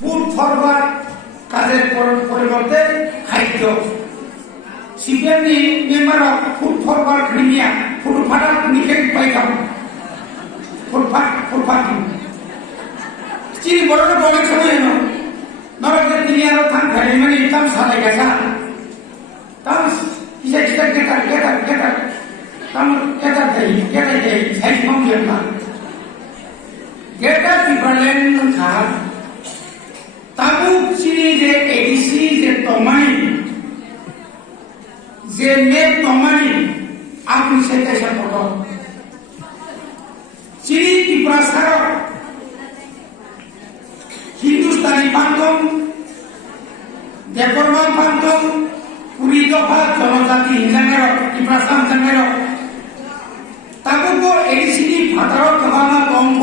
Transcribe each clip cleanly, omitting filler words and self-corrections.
Food forward কাজের পরিবর্তে খাদ্য সিপিএমনি মেম্বার অফ ফুড ফরওয়ার্ড ক্রিমিয়া ফুটফাটার নিখেন পাইতাম ফুটফাট চিনি বড় বড় সময় নরকে তিনি আরো থান খাই মানে ইতাম সালাই গেছা তাম কিসে কিসে গেটার তাম গেটার দেই সাইজ মামলেন না গেটার পিপালেন খা তাবু চিনি যে এডিসি যে তমাই যে মে তমাই আপনি সেটা ফটো চিনি ত্রিপুরা সার হিন্দুস্তানি পান্তম দেবর্মা পান্তম 20 দফা জনজাতি হিজাঙ্গের ত্রিপুরা সামজাঙ্গের তাবুকো এডিসি ভাতার কবানা বঙ্গ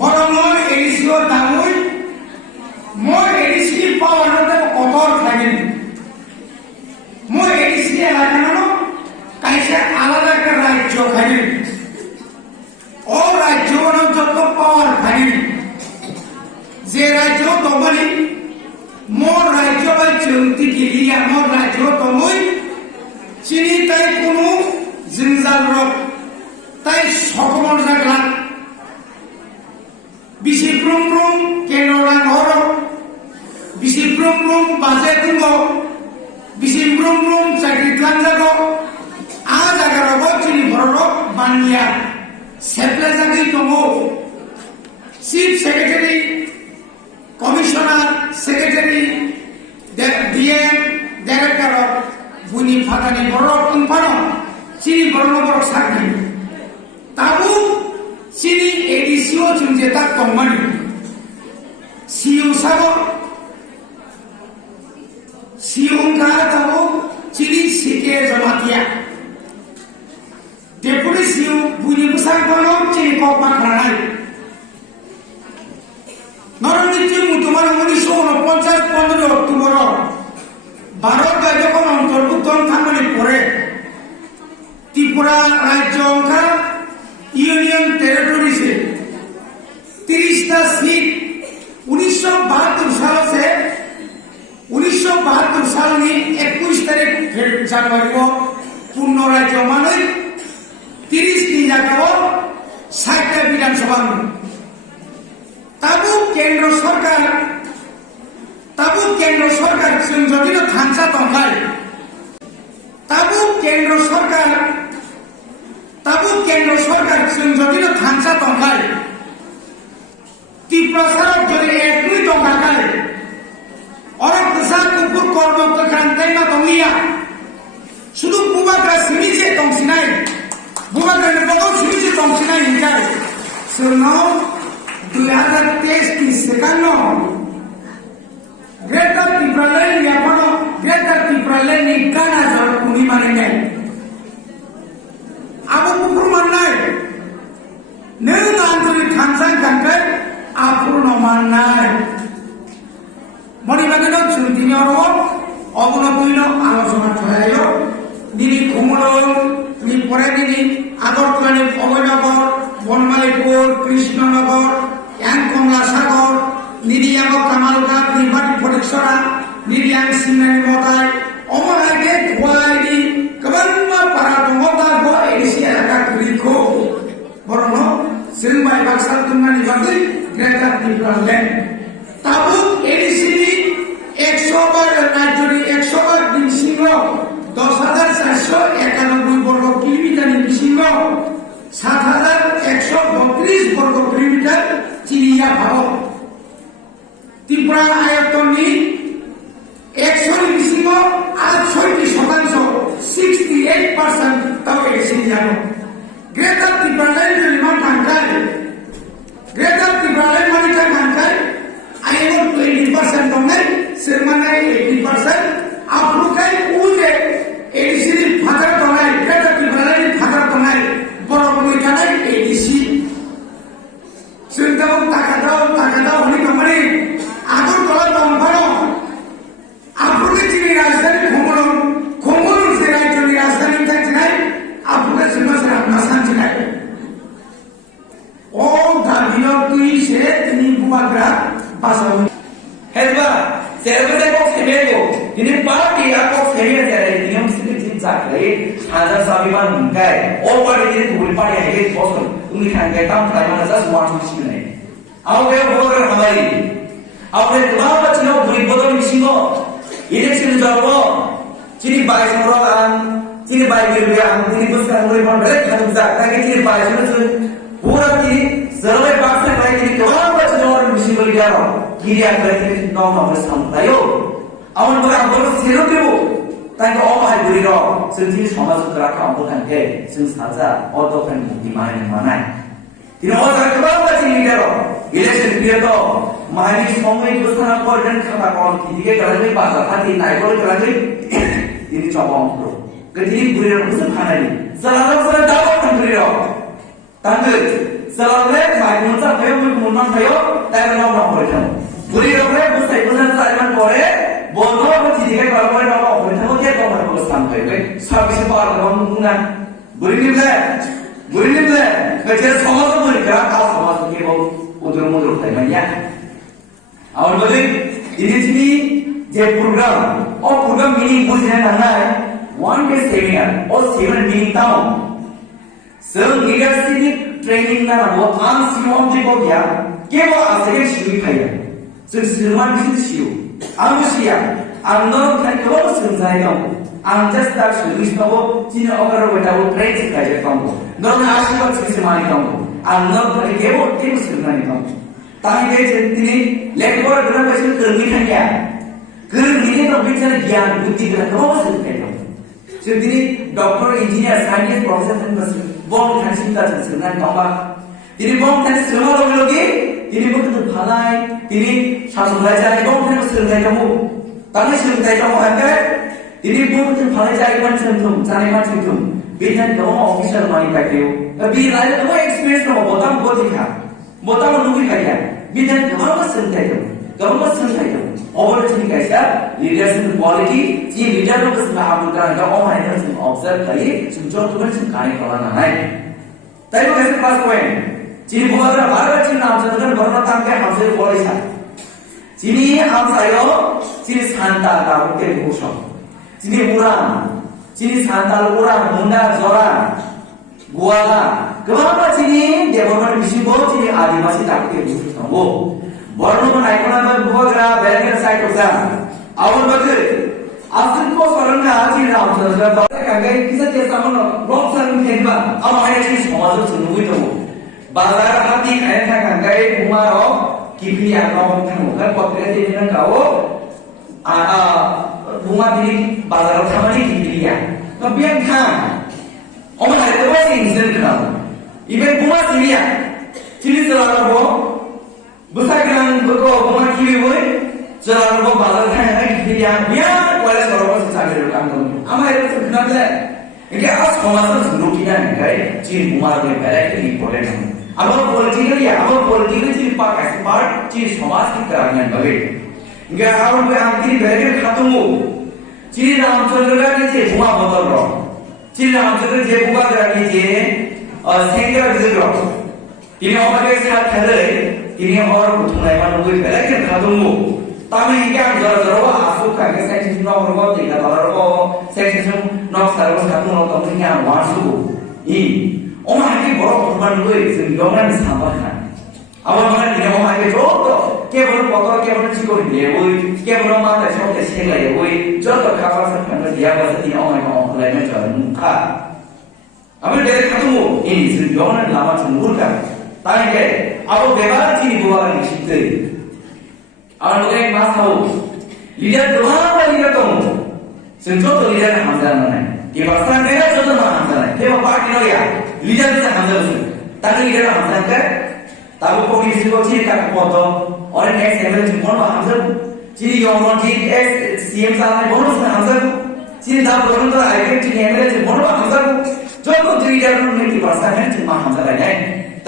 বরং এডিসিও দামুই মই এডিসি পাওয়ানোতে কতর থাকেন মই এডিসি এলাকানো কাইসে আলাদা একটা রাজ্য খাইনি ও রাজ্য যত পাওয়ার খাইনি যে রাজ্য তবলি মোর রাজ্য বা চলতি গিলিয়া মোর রাজ্য তমই চিনি তাই কোনো জিনজাল রক তাই সকমর জাগলা বিশি ব্রুম ব্রুম কেনরা ঘর বিশি ব্রুম ব্রুম বাজে তুঙ্গ বিশি ব্রুম ব্রুম চাকরি ক্লান যাব আ জায়গার চিনি ভরর বানিয়া সেপ্লে চাকরি দङ chief secretary commissioner secretary DM director বুনি ফাটানি বড় কোম্পানো চিনি বড় বড় সাকনি তাবু চিনি এডিসিও চুনজে তা কোম্পানি সিইও সাব সিইও কা তাবু চিনি সিকে জমাতিয়া ডেপুটি সিইও বুনি মুসাক বলো চিনি কপা খানাই নরনীতি মুতুমার 1949 15 অক্টোবর ভারত যখন অন্তর্ভুক্ত থাকলে পরে ত্রিপুরা রাজ্য অঙ্কা ইউনিয়ন টেরিটরিসে 30টা সিট 1972 সাল से 1972 साल में 21 तारीख জানুয়ারি को পূর্ণ রাজ্য মানে 30 টি জায়গা 60টা বিধানসভা তাবু কেন্দ্র সরকার যদি থানসা টঙ্কায় তাবু কেন্দ্র সরকার যদি থানসা টঙ্কায় ত্রিপুরা যদি 1 টঙ্কা খায় অনেক দেশা কুকুর কর্মক খান্তাই না টঙ্গিয়া শুধু বুবাগ্রা সিমিছে টংসিনাই বুবাগ্রা বড় সিমিছে টংসিনাই হিংকায় সুনাও 2023 secondo Greater Tipralen yapano Greater Tipralen ni kana jar kuni manenge abu purman nai ne antari thamsan kanke apurno mannai moni bagino chuntini oro oguno buino alochona tharayo dini khumulo ni pore dini agortolani Abhaynagar Banamalipur Krishnanagar কমলা সাগর নিরিয়াম কামালগা নির্বাচন ফটিকছড়া নিরিয়াম সিংনানি মতাই অমরাগে খোয়াইনি কবান্মা পারা দঙতা ব ADC এলাকা কুলিখো বরং সিলমাই বাক্সাল তুমানি বাকি greater Tripuraland তাবু ADC 100 বার রাজ্যনি 100 বার বিশিঙ্গ 10,491 বর্গ kilometre বিশিঙ্গ 7,132 বর্গ কিলোমিটার চিলিয়া ভারত ত্রিপুরা আয়তনী 68% তাও এসে জানো গ্রেটার ত্রিপুরাল্যান্ড নির্মাণ কাঙ্কায় গ্রেটার ত্রিপুরাল্যান্ড মানে কাঙ্কায় আইনো 20% দনে সেরমানাই 80% আপলুকাই উজে এডিসি ফাদার দনাই গ্রেটার ত্রিপুরাল্যান্ড ফাদার দনাই বড় বড় কানাই 아사우 해봐 세르베세 꼭 세매고 이네 파티야 꼭 세매야 돼 이놈 스피드 작래 하자 사비만 문가에 오빠들이 우리 파티에 도서 응리한게 땅 다이만 자스 와주시네 아우게 뭐를 하마이 아우게 그마가 지나 우리 보던 미신거 이렉션을 잡고 지리 바이스로간 지리 바이비르야 지리 부스간 우리 본 그래 가능자 তাকে 지리 바이스로 पूरा की सर्वे बात से भाई की कमाल बच्चे जो और मिशन गया रो गिरिया करके नौ नंबर संतायो अवन बगा बोलो सिरो के वो ताकि ओ भाई बुरी रो संजी समाज को रखा हम बोलते हैं संग साजा और तो फिर डिमांड माना है तीनों और कमाल बच्चे गिरिया रो इलेक्शन पीरियड तो मानी समय जो स्थान पर जन खाता कौन की के करने पासा था तीन नाइट और करने ini coba untuk kejadian burir musuh kanari selalu selalu dapat burir tangga selalu mai muncak kayu munang kayu tapi nak nak burir burir orang musuh musuh selalu boleh bodoh apa jadi kalau boleh nak burir kamu dia kau nak buat sampai kan sampai separuh kamu munang burir ni kerja sama tu burir kerana kau sama tu dia kau udur tapi mana awal betul ini sini जे programme और programme meaning बुझने लगना है 1 day seminar और 7 meaning ताऊ सब leadership training ना वो आम सिमोन जी को क्या के वो आगे शुरू किया जो सिरमान भी शुरू आम शुरू आम दोनों खाने के वो संजाएगा आम जस्ट तक शुरू इसमें वो जिन अगर वो बेटा वो ट्रेन से खाएगा काम दोनों आशीर्वाद से माने काम आम दोनों खाने के वो टीम से माने काम ताकि ये जितनी लेक्चर करना पैसे करनी है क्या 그런 미래가 비슷한 기한 부ද්ධ이가 더 생겨요. 지금 doctor, engineer, scientist, professor 한 것을 봉 단신다 전승한 동막. 이리 봉 단신 설마로 올라기. 이리 뭐든 발라이. 이리 사성라자이 봉 단신 설마이가무. 당시 설마이가무 한데. 이리 뭐든 발라자이만 전통, 자네만 전통. 비단 너무 오피셜 많이 갈게요. 비라이 너무 experience 너무 못하면 못이야. 못하면 누구이 가야. 비단 너무 선택해요. government संस्थाएं opportunity कैसा leadership quality ये leader लोग इसमें आप लोग का ऑनलाइन में observe करिए जो तुम्हें सिखाने वाला ना है तभी वो कैसे पास हुए चीनी बहुत बड़ा बार-बार चीनी नाम से तो बरना ताम के हमसे बोले था चीनी हम सायो चीनी सांता का उनके घोषण चीनी उरान चीनी सांता उरान मुंडा जोरा गुआला कमाल चीनी डेवलपमेंट मिशन बहुत चीनी आदिवासी ताकत के घोषण वो वर्णों आइकॉन में बुआगरा बैरियर साइट होता और बदले आसिफ को सरंगा आजी राम चंद्र बाबा का गए किसी के सामने रॉक सरंग खेलवा अब हमारे चीज समाज से नुई तो बाजार हाथी खाने का गए कुमारो किपी आक्रम होगा पत्रे से इन्हें काओ बुमा दिली बाजार खाने किपिया तो बियन खान और मैं तो वैसे इंसान कराऊं इवन बुमा सिरिया चिली सलाह को बुसाइकन बको बुमा किवी बोले जलाल को बाजार खाने का किपिया बियन वाले सरोवर से चाहे लोग काम करें हमारे तो बिना ले इनके आज समाज में नुकिया नहीं करे चीन बुमा में पहले के इम्पोर्टेंट है अब पॉलिटिकली चीन पार्ट चीन समाज की तरह नहीं बगे इनके आरोप पे हम तीन बैरियर खत्म हो चीन रामचंद्र का नीचे बुमा बदल रहा चीन रामचंद्र जे बुमा करा नीचे और सेंटर विजिट रहा इन्हें हमारे साथ खड़े इन्हें और उठने वालों को पहले के खत्म हो ताकि इनके अंदर जरूर आंसू का के सेक्शन नौ और वो तीन डॉलर को सेक्शन नौ सर्विस खत्म हो तो इनके आंसू 이 엄마에게 뭐라고 불만인 거예요. 지금 영원히 사과하나. 아버지는 이제 엄마에게 저도 깨버려 뻗어 깨버려 지고는 예보이 깨버려 마다 저한테 생각 예보이 저도 가봐서 편을 이야기해서 이 엄마가 어플라이면 저는 가. 아무리 내가 가도 뭐 이 지금 영원히 남아서 모를까. 다행히 아버 내가 지니 부하는 쉽대. 아버지가 마사오 리더 도와가 리더도 지금 저도 리더를 함자는 ये बस्ता मेरा जो तो महान है ये वो पार्टी लोग यार लीडर से हम लोग ताकि लीडर हम लोग कर ताकि को भी किसी को चीज का पौधो और नेक्स्ट लेवल की कौन हम लोग चीज योगों चीज सीएम साहब ने बोनस में हम लोग चीज दाब बोलूं तो आईपी चीज एमएलए से बोलो हम लोग जो कुछ लीडर लोग की बस्ता में चीज हम लोग है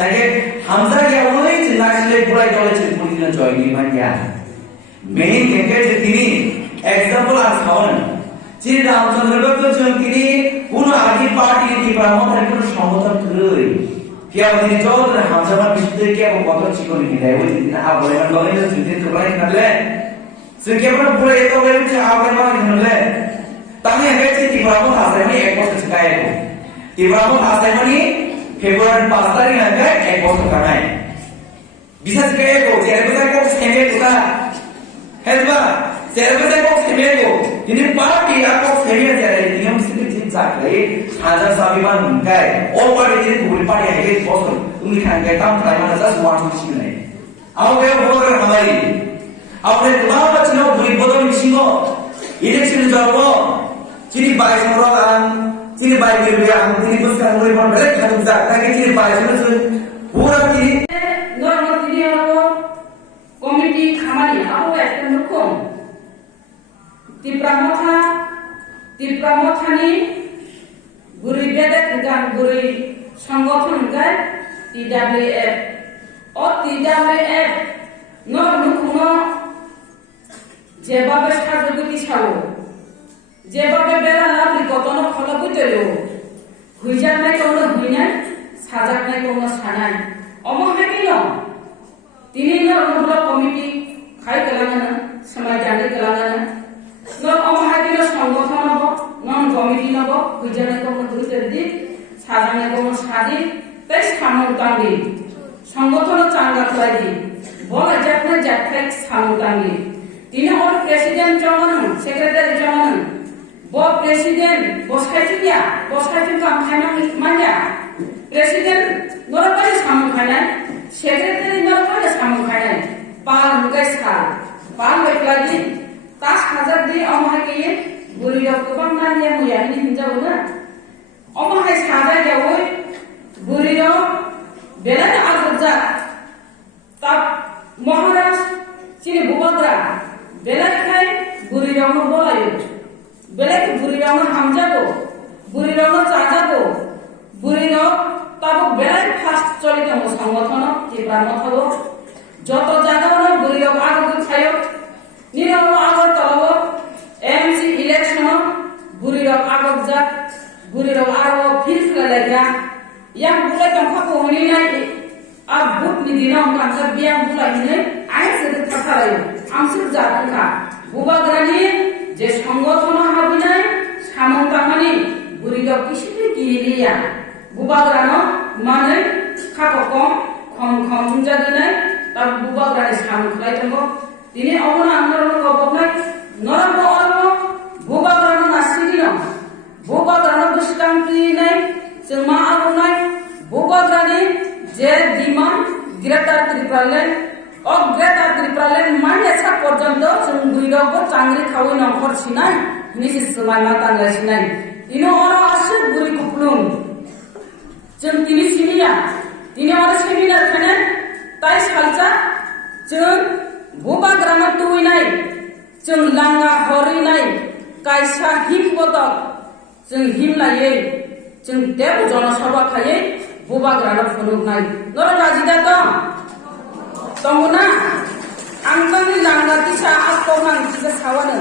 ताकि हम लोग क्या वो ही चीज नाचले पूरा इधर चीज पूरी दिन जॉइन नहीं बन गया मेन क्या चीज थी एग्जांपल आज खाओ चीन रामचंद्र को जो किनी पुनः आदि पार्टी की प्रमुख है पुनः समर्थन करे kia ini jauh dari hamzah bisnis kia kotor cikon ini deh, ini apa yang kalau ini sudah terlalu kenal sekian pun boleh itu boleh bisa apa yang kenal tapi yang kecil di bawah hasil ini ekspor sekian itu di bawah hasil ini Februari 5 tarik nanti ekspor sekian bisa sekian itu jadi bisa kok sekian itu kan hebat jadi bisa kok sekian itu ini party aku sekian jadi ini yang mesti dijaga hasil sabiban kai over ini bukan party yang itu bosor ini kan kita mulai mana saja semua harus sini aku yang boleh kembali आपने तमाम चुनाव दुई बदल मिसिंगो election जाओ चिनी बाइस मोरान चिनी बाइस गिरबिया चिनी बुस्कान मुरी मन बेले खादुम जा ताकि चिनी बाइस मुरी पूरा चिनी नॉर्मल चिनी आरो कमिटी खामानि आरो একটা রকম তিপ্রামথানি গুরি বেদে গান গুরি সংগঠন গায় TWF ও TWF নরনুকুনো যেভাবে সাজগুতি ছাড়ো যেভাবে বেলা লাভলি কতনো ফল বুঝলো হুইজার নাই কোনো হুই নাই সাজাক নাই কোনো সানাই অমহাকিল তিনি নরনুকুলো কমিটি খাই গেলাঙানা সমাজ জানি গেলাঙানা নর অমহাকিল সংগঠন হব নন কমিটি নব হুইজার নাই কোনো দুইটার দিক সাজাক নাই কোনো সাদি তাই সামন টাঙ্গি সংগঠন চাঙ্গা খুলাই দি বলা যাক যাত্রায় সামন টাঙ্গি তিনি ওর প্রেসিডেন্ট জমানো সেক্রেটারি জমানো ব প্রেসিডেন্ট বসাইছি কাম খাইনা মাইয়া প্রেসিডেন্ট নরবাই সামু খাইনা সেক্রেটারি নরবাই সামু খাইনা পাল মুগাই সাল পাল হইলাদি তাস হাজার দি অমহাকে বুড়িরাও গোবাং নানিয়া মুয়ানি হিনজাও না অমহাই সাজাই যাওই বুড়িরাও বেলা আজজা তা মহারাজ চিনি বুবাদ্রা বেলাখাই বুড়ি রঙ বলাইও বেলাকে বুড়ি রঙ হামজাবো বুড়ি রঙ চাজাবো বুড়ি রঙ তাবো বেলাই ফার্স্ট চলিত সংগঠন তীব্রাম থাকবো যত জায়গাও বুড়ি রঙ আগত খাইও নিরব আগত তলব এমসি ইলেকশন বুড়ি রঙ আগত যাক বুড়ি রঙ আরো ফিল খেলাইগ্রা ইয়াং বুলাই তংখাকো হনি নাই আর বুট নিদিনা কাঁচা বিয়াং বুলাই নাই আই সেটা থাকাই আমসুর জাতকা বুবাগ্রানি যে সংগঠন হবে নাই সামন্তামানি বুড়িগ কিসিতে কিলিয়া বুবাগ্রানো মানে খাকো কম জাগে নাই তার বুবাগ্রানি সামন্তাই থাকো তিনি অবনা আন্দোলন কবক নাই নরম অরম বুবাগ্রানো নাসিদিন বুবাগ্রানো দুষ্কান্তি নাই जोंमा आरनाय बुबाग्रानि जे डिमान्ड ग्रेटार त्रिपुरालेण्ड अ ग्रेटार त्रिपुरालेण्ड माने सा पर्यन्त जों दुइरावबो चांग्रि खावै नंखर सिनाय निसि समायमा तांगाय सिनाय इनो अर आसु गुरि कुप्लुं जों तिनि सिनिया तिनि अर सेमिनार खाने ताइ सालजा जों बुबाग्रानो तुइनाय जों लांगा हरिनाय कायसा हिम बदक जों हिम लायै जों देव जनसभा खायै बुबाग्रानो फुनुनाय नर राजिदा दंगना आं लांगा दिसा आखौ नांगौ सावानो